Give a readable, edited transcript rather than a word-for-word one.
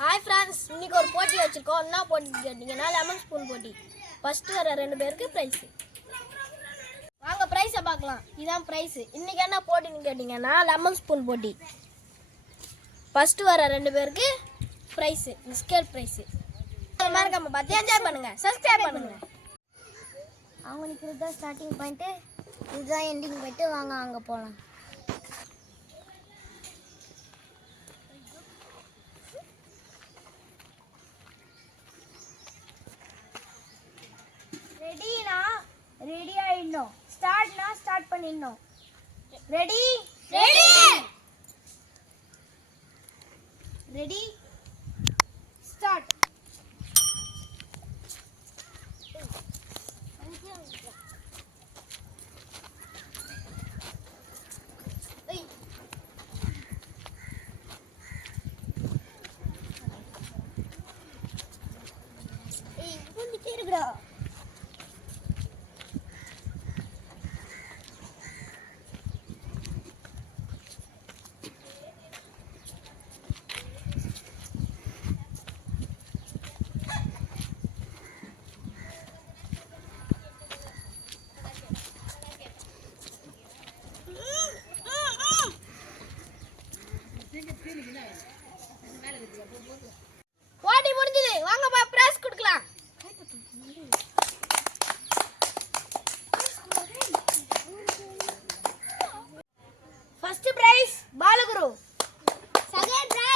Hi friends, இன்னைக்கு ஒரு போட்டி வச்சிருக்கோம். என்ன போட்டி கேட்டீங்கன்னா லெமன் ஸ்பூன் போட்டி. ஃபர்ஸ்ட் வர 2 பேருக்கு ப்ரைஸ். வாங்க ப்ரைஸை பார்க்கலாம். இதான் ப்ரைஸ். இன்னைக்கு என்ன போட்டின்னு கேட்டிங்கன்னா லெமன் ஸ்பூன் போட்டி. ஃபர்ஸ்ட் வர 2 பேருக்கு ப்ரைஸ், பிஸ்கெட் ப்ரைஸ். மறக்காம பார்த்து என்ஜாய் பண்ணுங்க, சப்ஸ்கிரைப் பண்ணுங்க. அவங்க நிற்கிறது தான் ஸ்டார்டிங் பாயிண்ட்டு, இதுதான் எண்டிங் பாயிண்ட்டு. வாங்க அங்கே போகலாம். ரெடினா ரெடி ஆயிடணும், ஸ்டார்ட்னா ஸ்டார்ட் பண்ணிடணும். Ready ready ready start. இருக்குடா. போட்டி முடிஞ்சது. வாங்கப்பா பிரைஸ் கொடுக்கலாம். First prize Balaguru. Second prize